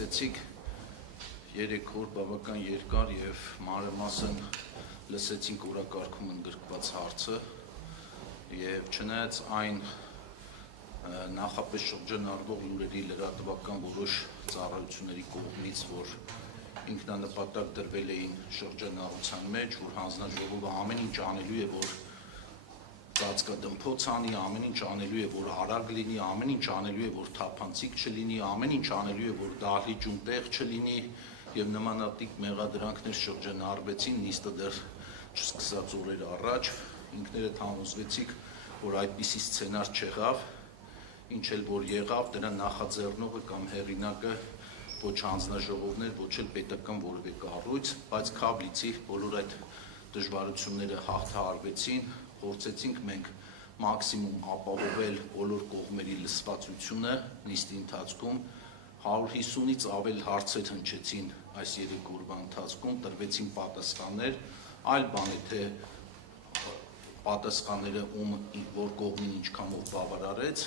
լսեցիք 3 օր բավական երկար եւ մանրամասն լսեցինք օրակարգում ընդգրկված հարցը եւ չնայած այն նախապես շրջանառվող լուրերի լրատվական որոշ ծառայությունների կողմից, որ ինքնանպատակ դրվել էին շրջանառության մեջ, որ հանձնաժողովը ամեն ինչ անելու է, որ ծածկադմփոց անի, ամեն ինչ անելու է, որ արագ լինի, ամեն ինչ անելու է, որ թափանցիկ չլինի, ամեն ինչ անելու է, որ դահլիճում տեղ չլինի եւ նմանատիպ մեղադրանքներ շրջանառվեցին նիստը դեռ չսկսած օրեր առաջ, ինքներդ համոզվեցիք, որ այդպիսի սցենար չեղավ, ինչ էլ որ եղավ, դրա նախաձեռնողը կամ հեղինակը ոչ հանձնաժողովն էր, ոչ էլ պետական որևէ կառույց, բայց քավլիցի բոլոր այդ դժվարությունները հաղթահարվեցին, փորձեցինք մենք մաքսիմում ապահովել բոլոր կողմերի լսվածությունը նիստի ընթացքում 150-ից ավել հարցեր հնչեցին այս 3 օրվա ընթացքում, տրվեցին պատասխաններ, այլ բան է թե պատասխանները որ կողմին ինչքանով բավարարեց,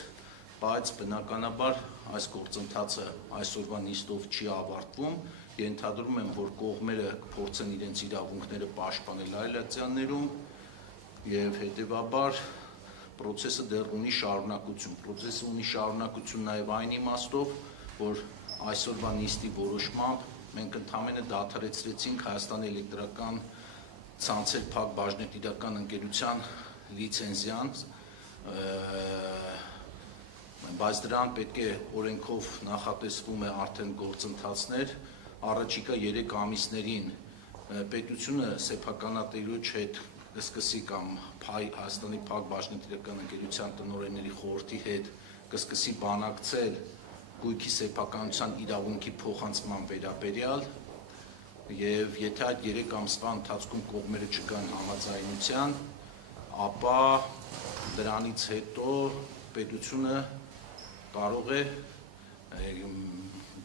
բայց բնականաբար այս գործընթացը այսօրվա նիստով չի ավարտվում, ենթադրում եմ, որ կողմերը կփորձեն իրենց իրավունքները պաշտպանել այլատյաններում եւ հետեւաբար process-ը դեռ ունի շարունակություն։ Process-ը ունի շարունակություն նաեւ այն իմաստով, որ այսօրվա նիստի որոշմամբ մենք ընդհանրապես դադարեցրեցինք Հայաստանի էլեկտրական ցանցեր փակ բաժնետիրական ընկերության լիցենզիան, բայց դրան պետք է օրենքով նախատեսվում է արդեն գործընթացներ, առաջիկա 3 ամիսներին պետությունը սեփականատիրոջ հետ կսկսի կամ Հայաստանի փակ բաժնետիրական ընկերության տնօրենների խորհրդի հետ կսկսի բանակցել գույքի սեփականության իրավունքի փոխանցման վերաբերյալ եւ եթե այդ 3 ամսվա ընթացքում կողմերը չգան համաձայնության, ապա դրանից հետո պետությունը կարող է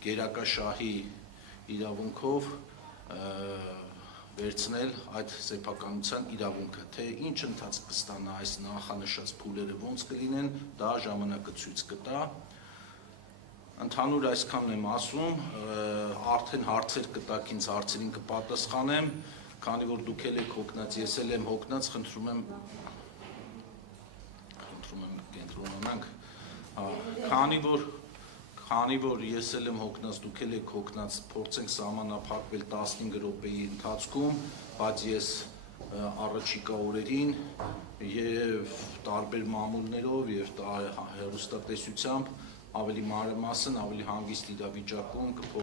գերակաշահի իրավունքով վերցնել այդ սեփականության իրավունքը, թե ինչ ընթացք կստանա այս նախանշած փուլերը ոնց կլինեն, դա ժամանակը ցույց կտա։ Ընդհանուր այսքանն եմ ասում, արդեն հարցեր կտաք ինձ, հարցերին կպատասխանեմ, քանի որ դուք եք հոգնած, ես էլ եմ հոգնած, խնդրում եմ կենտրոնանանք, քանի որ ես էլ եմ հոգնած, դուք եք հոգնած, փորձենք սահմանափակվել 15 րոպեի ընթացքում, բայց ես առաջիկա օրերին եւ տարբեր մամուլներով եւ հեռուստատեսությամբ ավելի մանրամասն, ավելի հանգիստ իրավիճակում